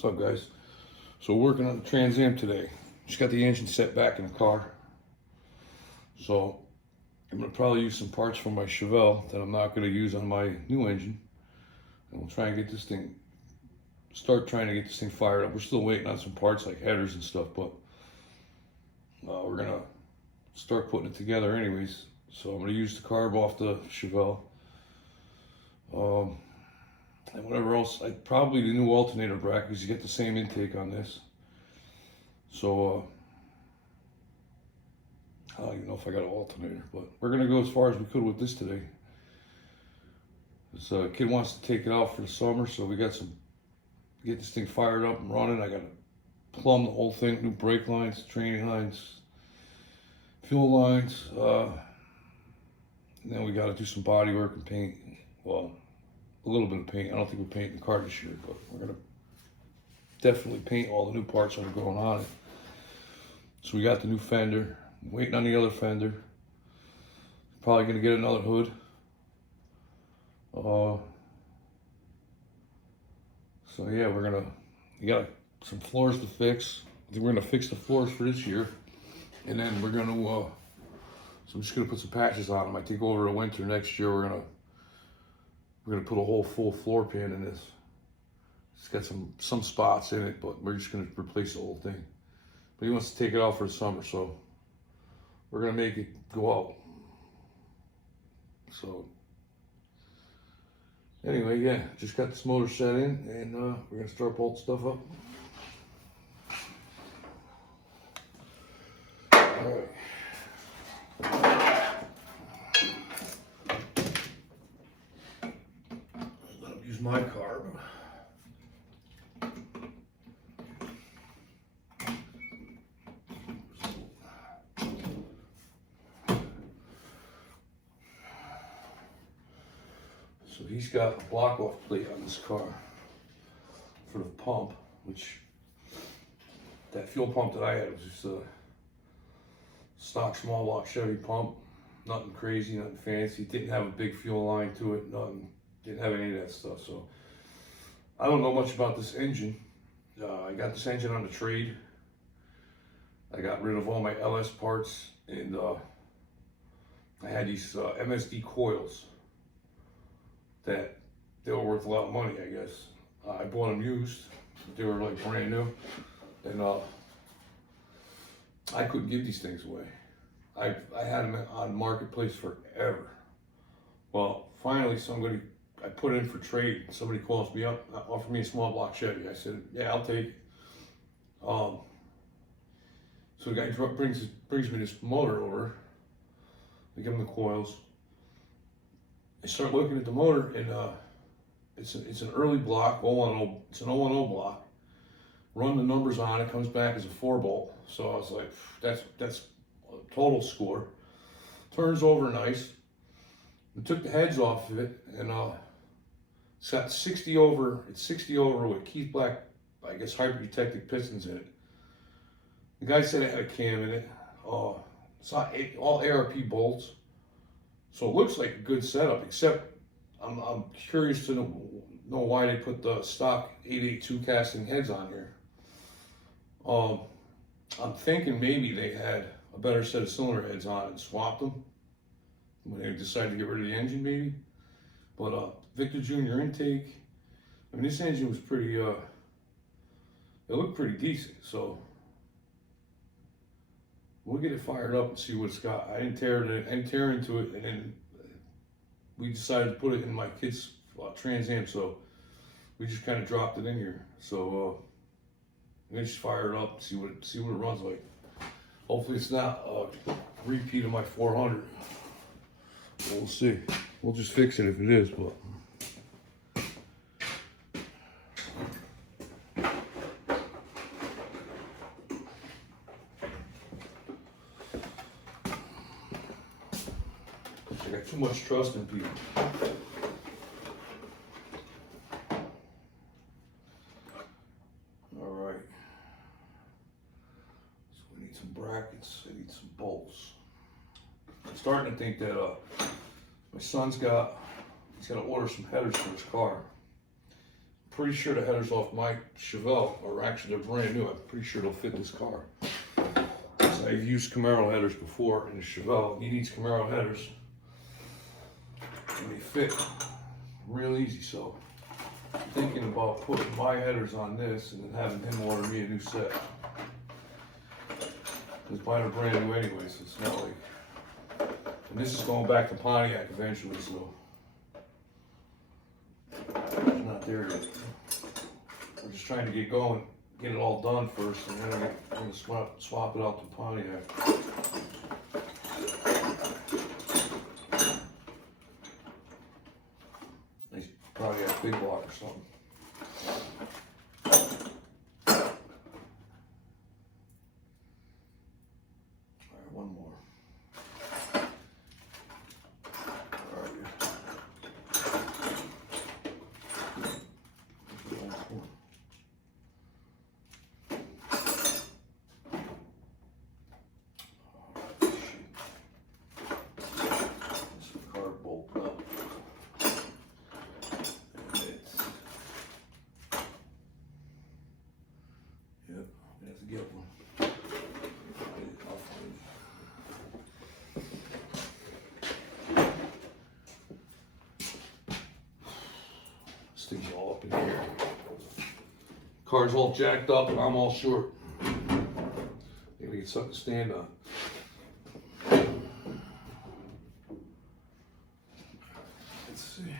What's up, guys? So working on the Trans Am today. Just got the engine set back in the car. So I'm gonna probably use some parts from my Chevelle that I'm not gonna use on my new engine. And we'll try and get this thing, start trying to get this thing fired up. We're still waiting on some parts like headers and stuff, but we're gonna start putting it together anyways. So I'm gonna use the carb off the Chevelle. And whatever else, probably the new alternator brackets, you get the same intake on this. So, I don't even know if I got an alternator, but we're gonna go as far as we could with this today. This kid wants to take it out for the summer, so we got get this thing fired up and running. I gotta plumb the whole thing, new brake lines, training lines, fuel lines, and then we gotta do some body work and paint. Well, a little bit of paint. I don't think we're painting the car this year, but we're gonna definitely paint all the new parts that are going on it. So we got the new fender, waiting on the other fender. Probably gonna get another hood. So yeah, we got some floors to fix. I think we're gonna fix the floors for this year, and then we're gonna, so I'm just gonna put some patches on them. I think over the winter next year we're gonna put a whole full floor pan in this. It's got some spots in it, but we're just gonna replace the whole thing. But he wants to take it out for the summer, so we're gonna make it go out. So anyway, yeah, just got this motor set in, and we're gonna start bolting stuff up. All right. Use my carb. So he's got a block off plate on this car for the pump, which that fuel pump that I had was just a stock small block Chevy pump. Nothing crazy, nothing fancy. Didn't have a big fuel line to it, nothing. Didn't have any of that stuff, so I don't know much about this engine. I got this engine on the trade. I got rid of all my LS parts, and I had these MSD coils that they were worth a lot of money, I guess. I bought them used. They were like brand new, and I couldn't give these things away. I had them on Marketplace forever. Well, finally I put in for trade. Somebody calls me up, offered me a small block Chevy. I said, yeah, I'll take it. So the guy brings me this motor over. I give him the coils. I start looking at the motor, and it's an early block, 010. It's an 010 block. Run the numbers on it, comes back as a 4-bolt. So I was like, that's a total score. Turns over nice. We took the heads off of it, and it's got 60 over. It's 60 over with Keith Black, I guess, hyper-protected pistons in it. The guy said it had a cam in it. It's not all ARP bolts, so it looks like a good setup. Except I'm curious to know why they put the stock 882 casting heads on here. I'm thinking maybe they had a better set of cylinder heads on it and swapped them when they decided to get rid of the engine, maybe. But Victor Jr. intake, I mean, this engine was pretty, it looked pretty decent, so we'll get it fired up and see what it's got. I didn't tear into it, and then we decided to put it in my kid's Trans Am, so we just kind of dropped it in here. So I'm gonna just fire it up and see what it runs like. Hopefully it's not a repeat of my 400. We'll see. We'll just fix it if it is, but. I got too much trust in people. All right. So we need some brackets. I need some bolts. I'm starting to think that my son's got to order some headers for his car. pretty sure the headers off my Chevelle, or actually they're brand new. I'm pretty sure they'll fit this car. So I've used Camaro headers before in the Chevelle. He needs Camaro headers, and they fit real easy. So I'm thinking about putting my headers on this and then having him order me a new set. Because mine are brand new anyway, so it's not like. And this is going back to Pontiac eventually, so it's not there yet. We're just trying to get going, get it all done first, and then I'm going to swap it out to Pontiac. They probably got a big block or something. All right, one more. Get one. I'll find it. This thing's all up in here. Car's all jacked up and I'm all short. Gotta get something to stand on. Let's see.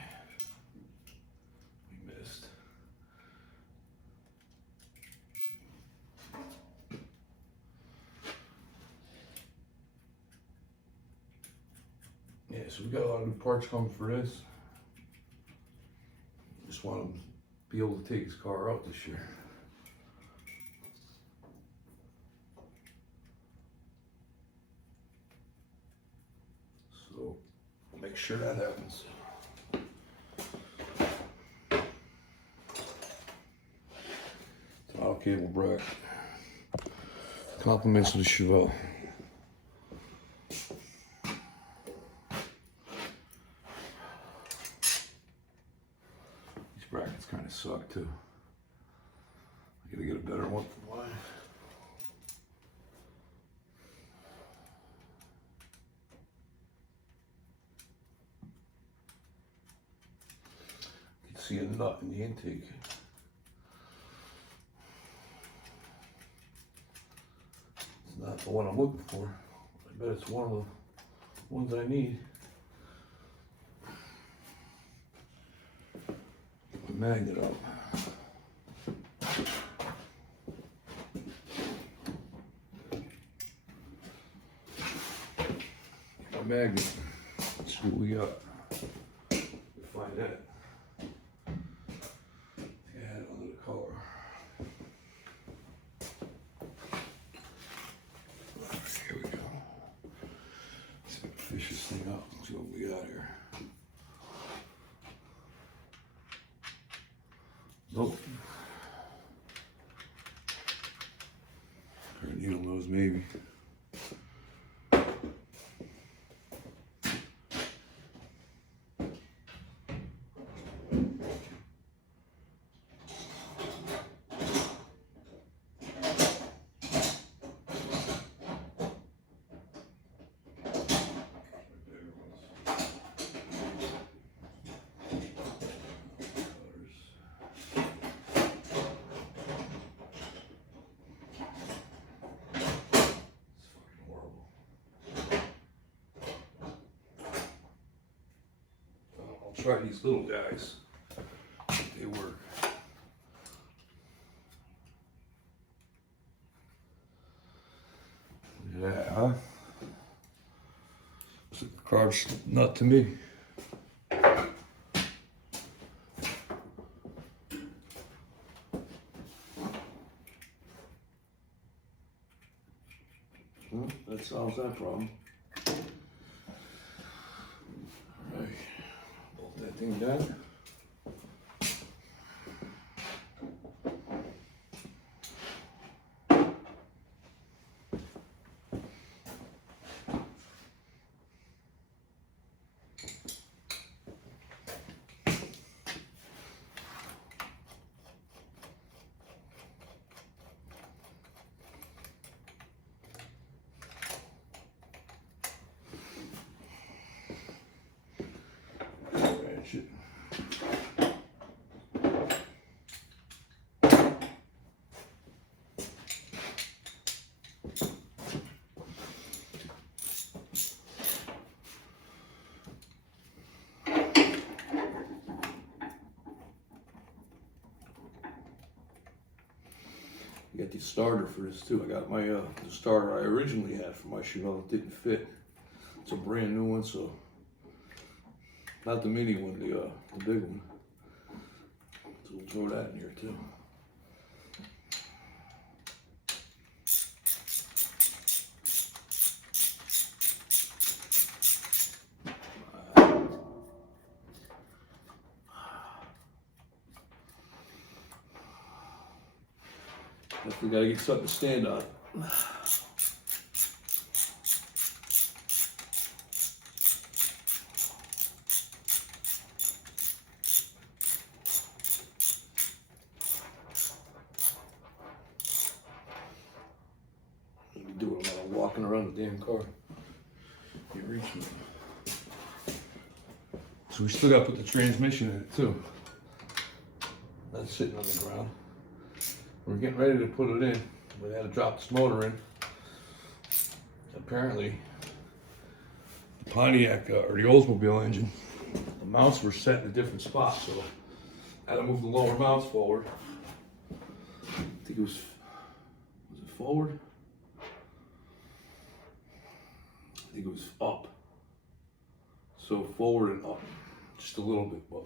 We missed. Yeah, so we got a lot of new parts coming for this. Just want him to be able to take his car out this year. So we'll make sure that happens. Throttle cable bracket. Compliments of the Chevelle. Brackets kind of suck too. I gotta get a better one for mine. You can see a nut in the intake. It's not the one I'm looking for. I bet it's one of the ones I need. Magnet up. My magnet. Let's see what we got. Find that. I think I had it under the collar. Here we go. Let's see if I can fish this thing up. See what we got here. Nope. Or needle nose maybe. I'll try these little guys. They work. Look at that, huh? It's a car's nut to me. Well, that solves that problem. All right. That thing done. Got the starter for this too. I got my the starter I originally had for my Chevelle. It didn't fit. It's a brand new one, so not the mini one, the big one. So we'll throw that in here too. Definitely gotta get something to stand on. I'll be doing a lot of walking around the damn car. Get reaching. So we still gotta put the transmission in it too. That's sitting on the ground. We're getting ready to put it in. We had to drop this motor in. Apparently, the Pontiac or the Oldsmobile engine, the mounts were set in a different spot, so I had to move the lower mounts forward. I think it was it forward? I think it was up. So forward and up, just a little bit, but.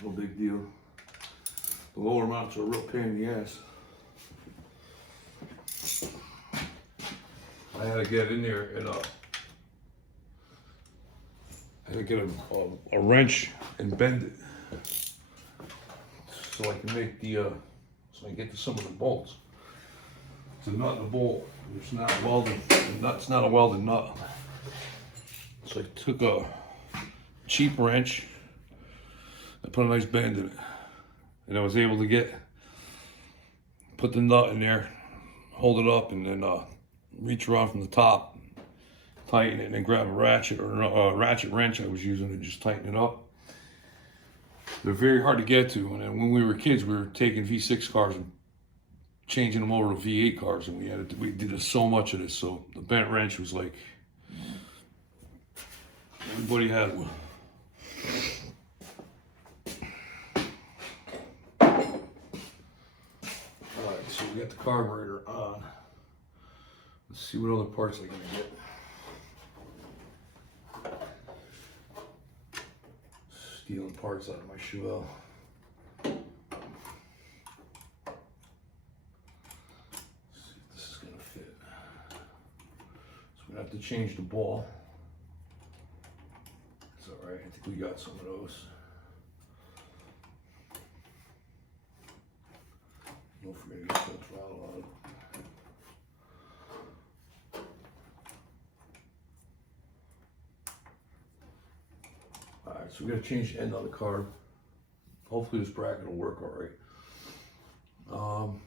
No big deal. The lower mounts are a real pain in the ass. I had to get in there and I had to get a wrench and bend it so I can make the so I can get to some of the bolts. It's a nut and a bolt. It's not welded. It's not a welded nut. So I took a cheap wrench. I put a nice bend in it, and I was able to put the nut in there, hold it up, and then reach around from the top, tighten it, and then grab a ratchet or a ratchet wrench I was using and just tighten it up. They're very hard to get to, and then when we were kids, we were taking V6 cars and changing them over to V8 cars, and we did so much of this. So the bent wrench was like everybody had one. So we got the carburetor on. Let's see what other parts I can get. Stealing parts out of my Chevelle. Let's see if this is gonna fit. So we have to change the ball. It's all right. I think we got some of those. Don't forget to get that throttle on. Alright, so we gotta change the end on the carb. Hopefully this bracket will work alright. I'm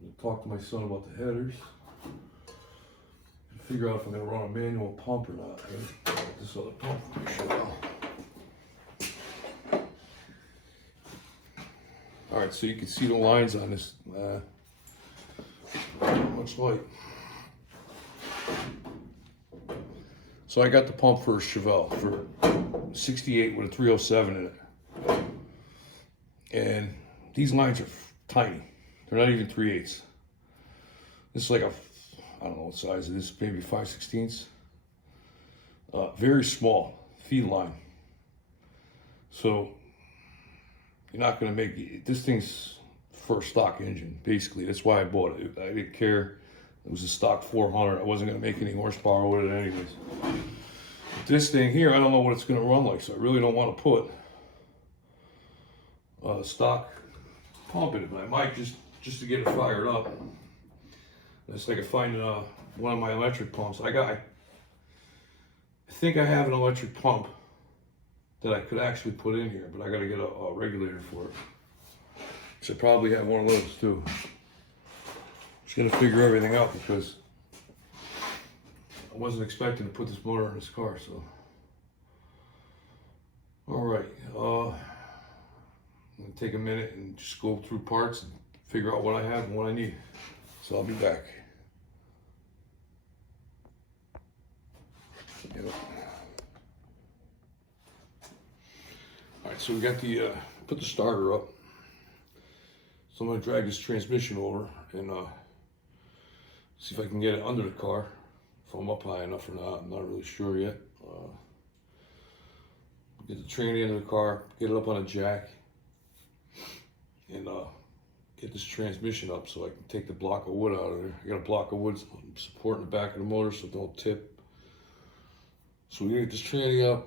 gonna talk to my son about the headers. Figure out if I'm gonna run a manual pump or not. This other pump for my Chevelle. All right, so you can see the lines on this. Much light. So I got the pump for a Chevelle for 68 with a 307 in it. And these lines are tiny. They're not even 3/8. This is like I don't know what size it is, maybe 5/16. Very small feed line. So you're not going to make it. This thing's for a stock engine, basically. That's why I bought it. I didn't care. It was a stock 400. I wasn't going to make any horsepower with it anyways. But this thing here, I don't know what it's going to run like, so I really don't want to put a stock pump in it. But I might just to get it fired up. It's like I find one of my electric pumps. I think I have an electric pump that I could actually put in here, but I gotta get a regulator for it. Should probably have one of those too. Just gonna figure everything out because I wasn't expecting to put this motor in this car, so. All right, I'm gonna take a minute and just go through parts and figure out what I have and what I need. So I'll be back. Yep. So we got the, put the starter up. So I'm gonna drag this transmission over and see if I can get it under the car. If I'm up high enough or not, I'm not really sure yet. Get the tranny under the car, get it up on a jack, and get this transmission up so I can take the block of wood out of there. I got a block of wood supporting the back of the motor so it don't tip. So we get this tranny up,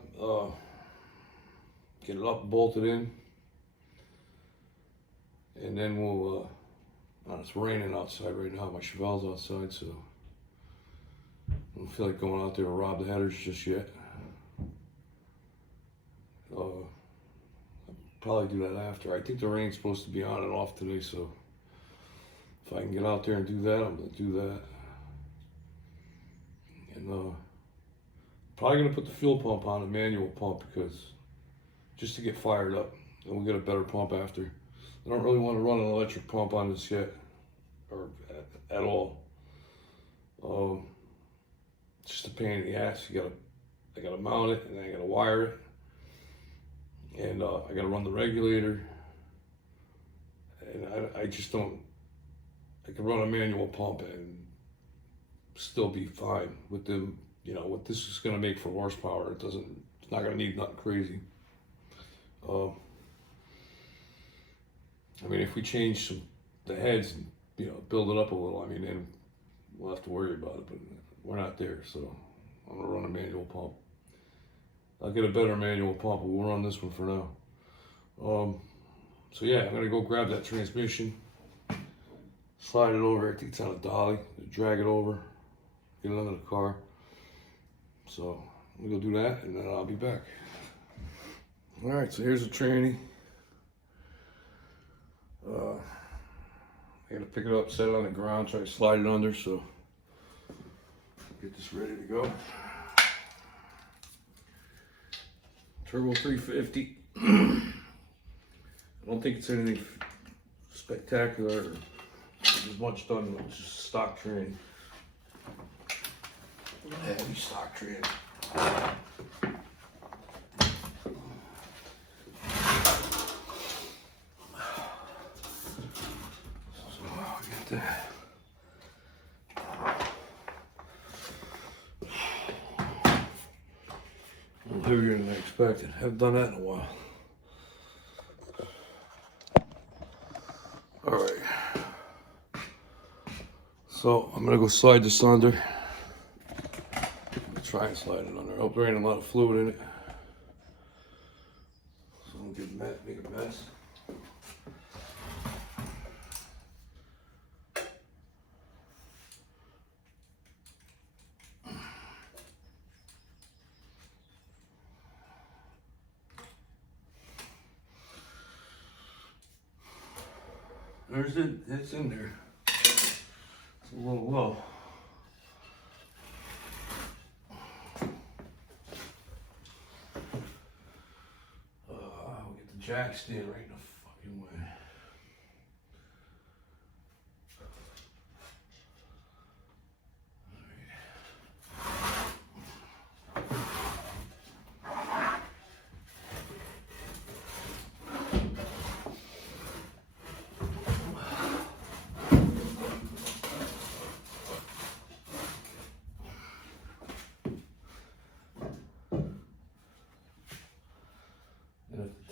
get it up and bolted in, and then we'll, it's raining outside right now, my Chevelle's outside, so I don't feel like going out there to rob the headers just yet. I'll probably do that after. I think the rain's supposed to be on and off today, so if I can get out there and do that, I'm gonna do that. And probably gonna put the fuel pump on, a manual pump, because just to get fired up, and we'll get a better pump after. I don't really want to run an electric pump on this yet, or at all. It's just a pain in the ass. I gotta mount it, and then I gotta wire it. And I gotta run the regulator, and I just don't, I can run a manual pump and still be fine with the, you know, what this is gonna make for horsepower. It's not gonna need nothing crazy. I mean, if we change the heads and, you know, build it up a little, I mean, then we'll have to worry about it, but we're not there, so I'm gonna run a manual pump. I'll get a better manual pump, but we'll run this one for now. So yeah, I'm gonna go grab that transmission, slide it over. I think it's on a dolly. Drag it over, get it under the car. So I'm gonna go do that, and then I'll be back. All right, so here's the tranny. I gotta pick it up, set it on the ground, try to slide it under. So get this ready to go. Turbo 350. I don't think it's anything spectacular or there's much done with it. It's just a stock train. Heavy stock train. So we got that. Heavier than I expected. Haven't done that in a while. All right. So I'm gonna go slide this under. Try and slide it under. I hope there ain't a lot of fluid in it, so I don't make a mess. It's in there. It's a little low. We'll get the jack stand right in the fucking way.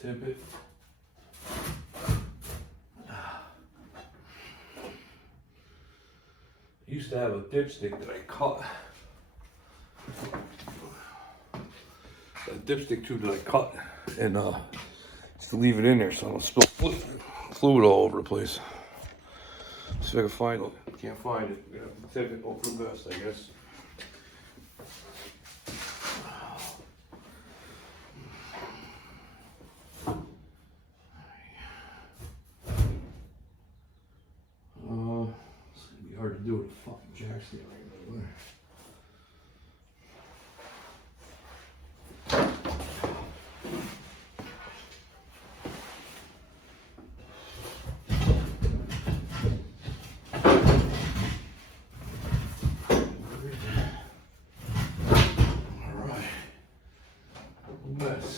Tip it. I used to have a dipstick that I cut. A dipstick tube that I cut, and just to leave it in there so I don't spill fluid all over the place. See if I can find it. Can't find it. We're gonna have to tip it. Hope for the best, I guess. Hard to do with a fucking jack stand right there. All right, mess.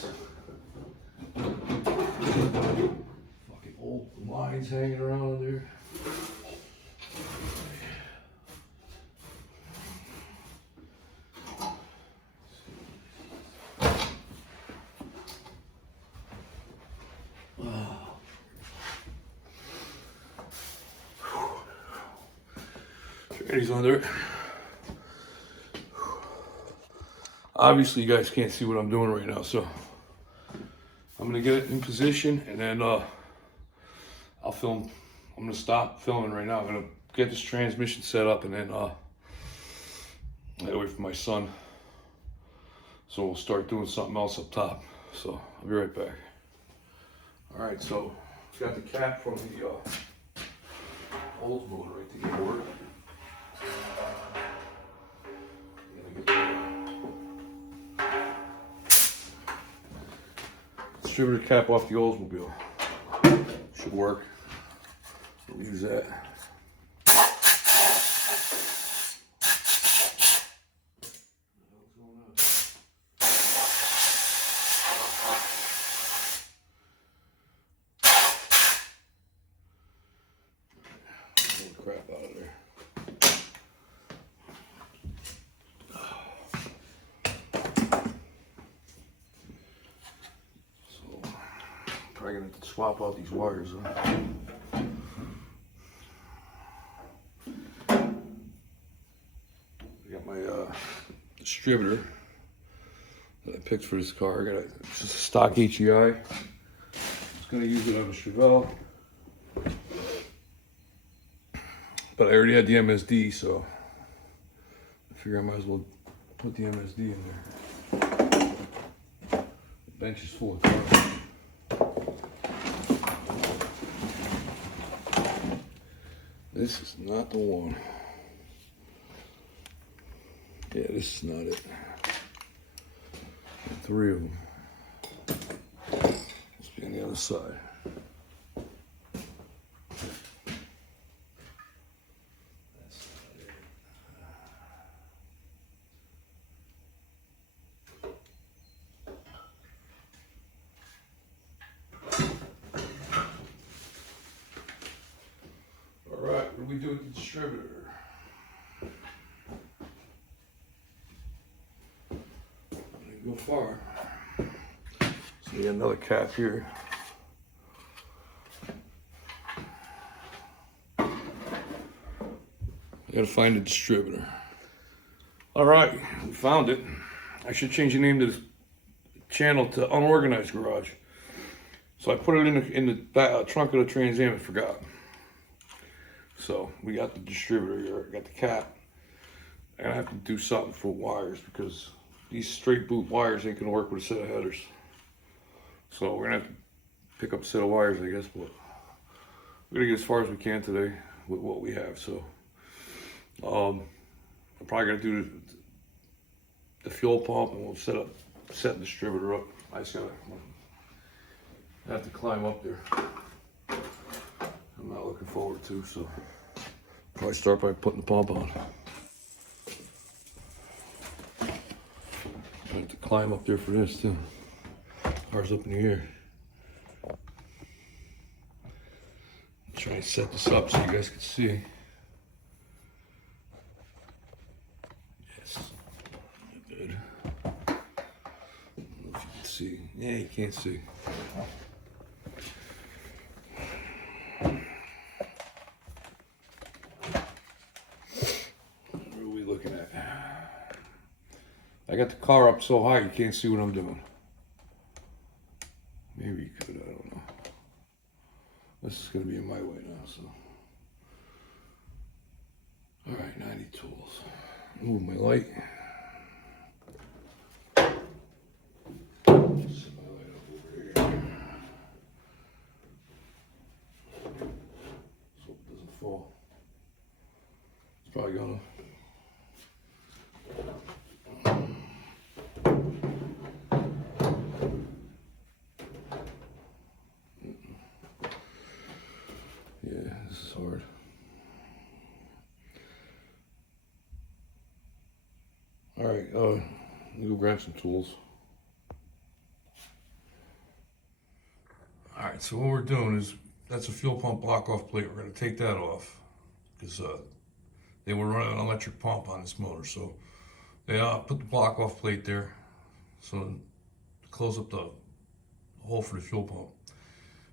lines hanging around in there. He's under it. Obviously, you guys can't see what I'm doing right now, so I'm gonna get it in position, and then I'll film. I'm gonna stop filming right now. I'm gonna get this transmission set up, and then that way for my son. So we'll start doing something else up top. So I'll be right back. All right, so got the cap from the Oldsmobile right to get work. Distributor cap off the Oldsmobile. Should work. We'll use that. Get the crap out of there. Probably gonna have to swap out these wires though. I got my distributor that I picked for this car. I got it's just a stock HEI. Just gonna use it on the Chevelle, but I already had the MSD, so I figure I might as well put the MSD in there. The bench is full of cars. This is not the one. Yeah, this is not it. 3 of them. Let's be on the other side. That's not it. All right, what do we do with the distributor? Go far. So we got another cap here. I gotta find the distributor. All right, we found it. I should change the name to this channel to Unorganized Garage. So I put it in the trunk of the Trans Am and forgot. So we got the distributor here. I got the cap. And I have to do something for wires because these straight boot wires ain't gonna work with a set of headers. So we're gonna have to pick up a set of wires, I guess, but we're gonna get as far as we can today with what we have. So I'm probably gonna do the fuel pump, and we'll set the distributor up. I just gotta have to climb up there. I'm not looking forward to, so probably start by putting the pump on. I have to climb up there for this too. Car's up in the air. Try and set this up so you guys can see. Yes, good. I don't know if you can see. Yeah, you can't see. What are we looking at? I got the car up so high you can't see what I'm doing. Maybe you could, I don't know. This is gonna be in my way now, so. All right, 90 tools. Move my light. Set my light up over here. So it doesn't fall. It's probably gonna. Yeah, this is hard. All right, let me go grab some tools. All right, so what we're doing is that's a fuel pump block off plate. We're going to take that off because they were running an electric pump on this motor. So they put the block off plate there. So to close up the hole for the fuel pump.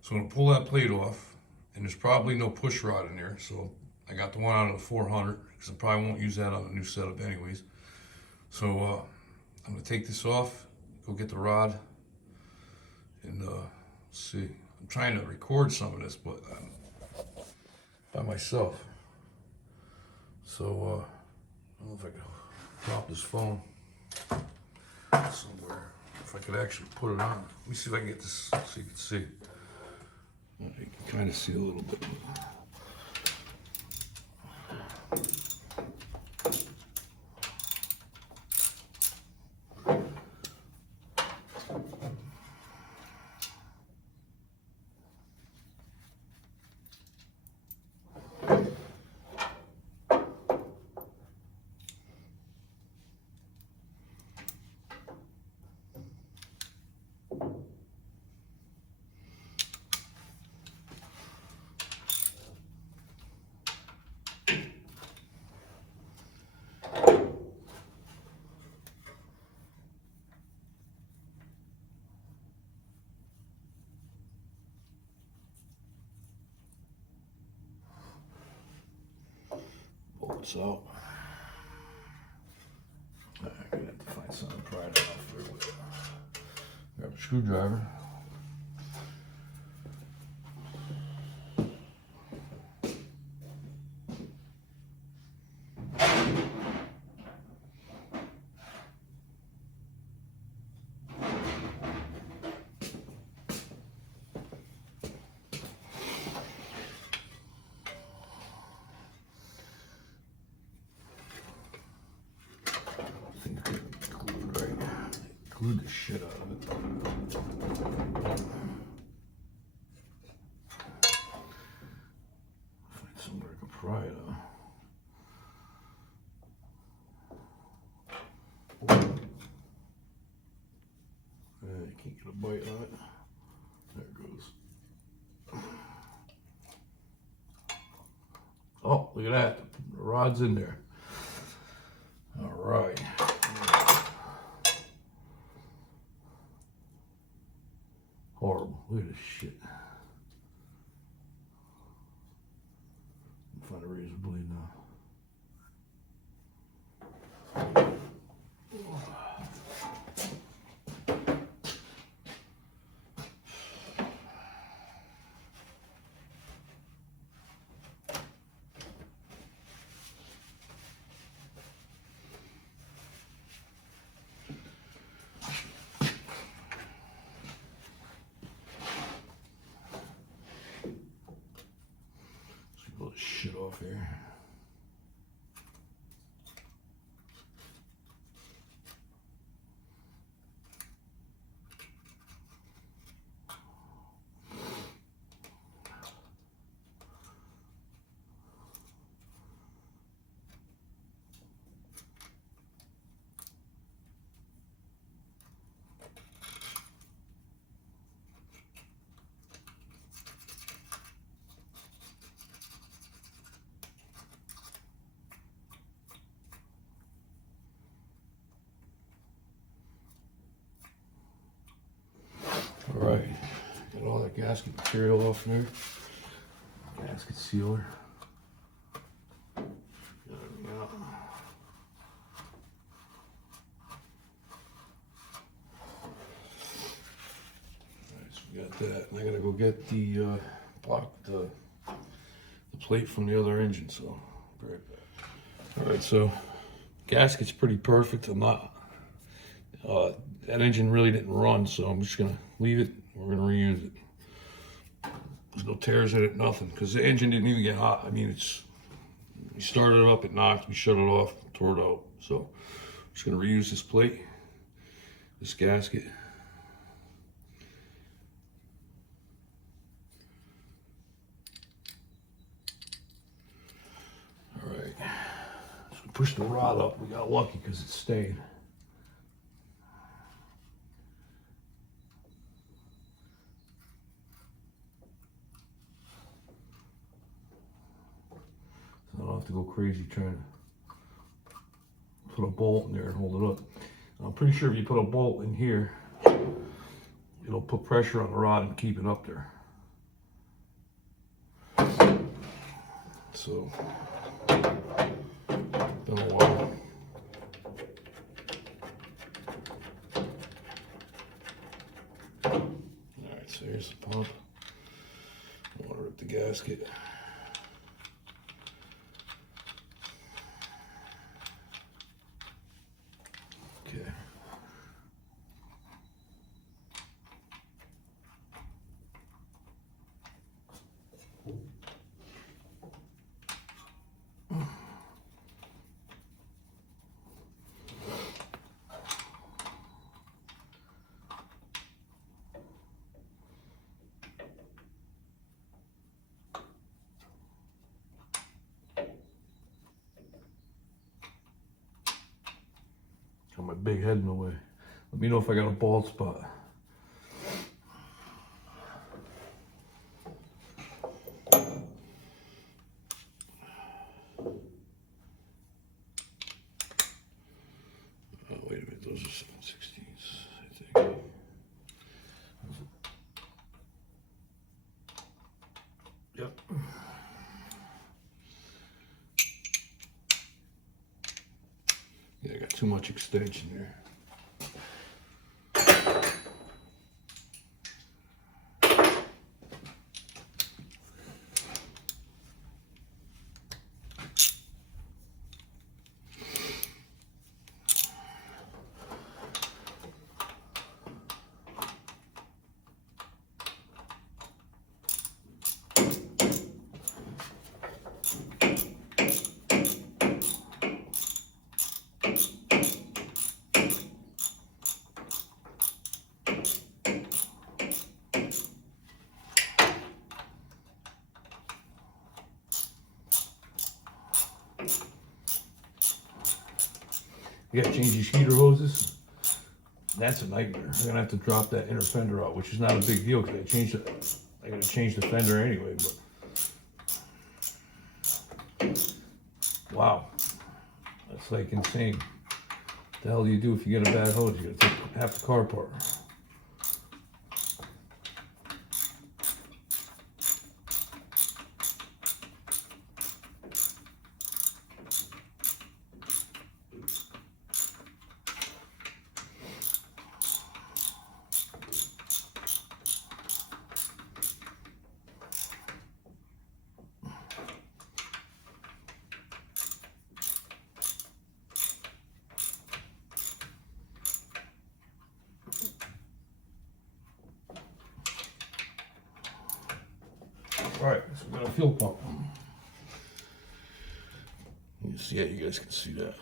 So I'm going to pull that plate off, and there's probably no push rod in there. So I got the one out of the 400 because I probably won't use that on the new setup anyways. So I'm going to take this off, go get the rod, and see. I'm trying to record some of this, but I'm by myself. So I don't know if I can drop this phone somewhere. If I could actually put it on. Let me see if I can get this so you can see. You can kind of see a little bit. Bolts out. I'm gonna have to find something to pry it off there with. Grab a screwdriver. Glued the shit out of it. Find somewhere I can pry it out. You can't get a bite on it. There it goes. Oh, look at that. The rod's in there. All right. Horrible. Look at this shit. Find a razor blade now. Pull this shit off here. All right, get all that gasket material off there. Gasket sealer. There we go. Alright, so we got that. And I gotta go get the the plate from the other engine, so be right back. Alright, so gasket's pretty perfect. I'm not that engine really didn't run, so I'm just gonna leave it. We're gonna reuse it. There's no tears in it, nothing, because the engine didn't even get hot. I mean, we started it up, it knocked, we shut it off, tore it out. So I'm just gonna reuse this plate, this gasket. All right, so we pushed the rod up. We got lucky because it stayed. to go crazy trying to put a bolt in there and hold it up. I'm pretty sure if you put a bolt in here, it'll put pressure on the rod and keep it up there. So, been a while. Alright, so here's the pump. I want to rip the gasket. Okay. Got my big head in the way. Let me know if I got a bald spot. Oh, wait a minute, those are 7/16s, I think. Yep. Yeah, I got too much extension there. You gotta change these heater hoses. That's a nightmare. I'm gonna have to drop that inner fender out, which is not a big deal because I gotta change the fender anyway, but wow. That's like insane. What the hell do you do if you get a bad hose? You gotta take half the car apart. Alright, so we got a fuel pump. Yeah, you guys can see that.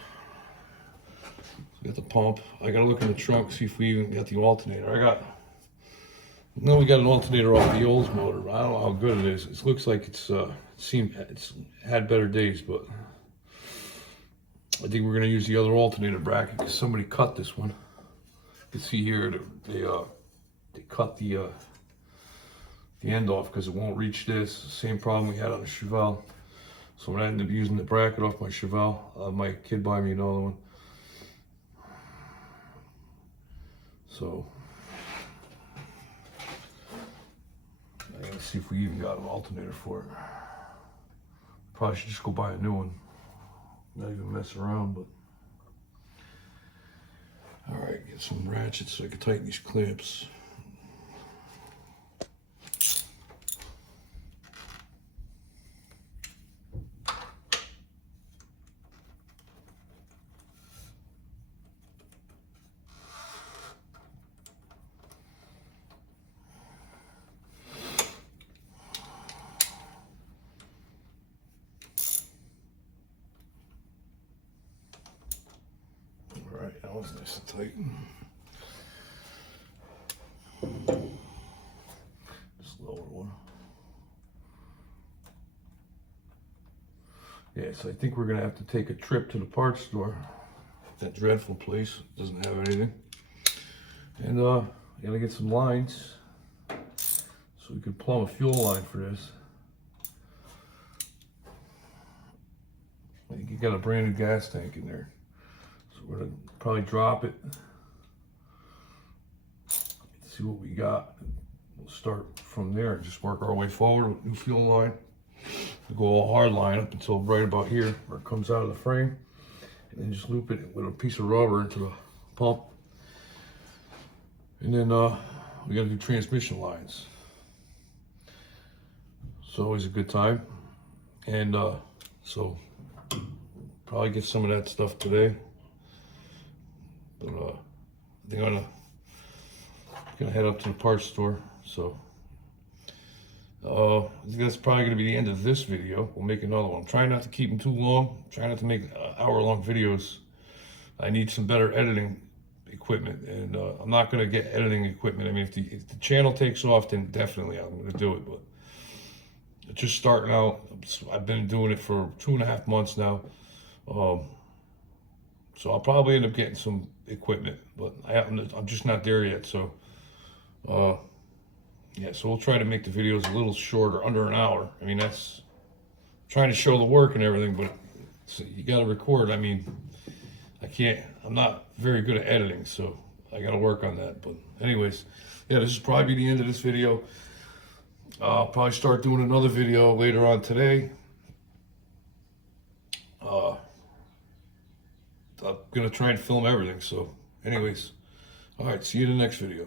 We got the pump. I gotta look in the trunk, see if we even got the alternator. No, we got an alternator off the old motor, but I don't know how good it is. It looks like it's had better days, but I think we're gonna use the other alternator bracket because somebody cut this one. You can see here they cut the end off because it won't reach this. Same problem we had on the Chevelle. So I ended up using the bracket off my Chevelle. My kid bought me another one. So I gotta see if we even got an alternator for it. Probably should just go buy a new one. Not even mess around, but. All right, get some ratchets so I can tighten these clamps. Alright, that was nice and tight. Just lower one. Yeah, so I think we're gonna have to take a trip to the parts store. That dreadful place doesn't have anything. And gotta get some lines so we can plumb a fuel line for this. You got a brand new gas tank in there. So we're gonna probably drop it. See what we got. We'll start from there and just work our way forward with new fuel line. We'll go all hard line up until right about here where it comes out of the frame. And then just loop it with a piece of rubber into the pump. And then we gotta do transmission lines. It's always a good time. And so probably get some of that stuff today. But I think I'm gonna head up to the parts store. So I think that's probably gonna be the end of this video. We'll make another one. I'm trying not to keep them too long. I'm trying not to make hour-long videos. I need some better editing equipment, and I'm not gonna get editing equipment. I mean, if the channel takes off, then definitely I'm gonna do it. But just starting out, I've been doing it for 2.5 months now. So I'll probably end up getting some equipment, but I'm just not there yet. So yeah, so we'll try to make the videos a little shorter, under an hour. I mean, that's trying to show the work and everything, but you got to record. I mean, I'm not very good at editing, so I got to work on that. But anyways, yeah, this is probably the end of this video. I'll probably start doing another video later on today. I'm gonna try and film everything. So anyways, all right, see you in the next video.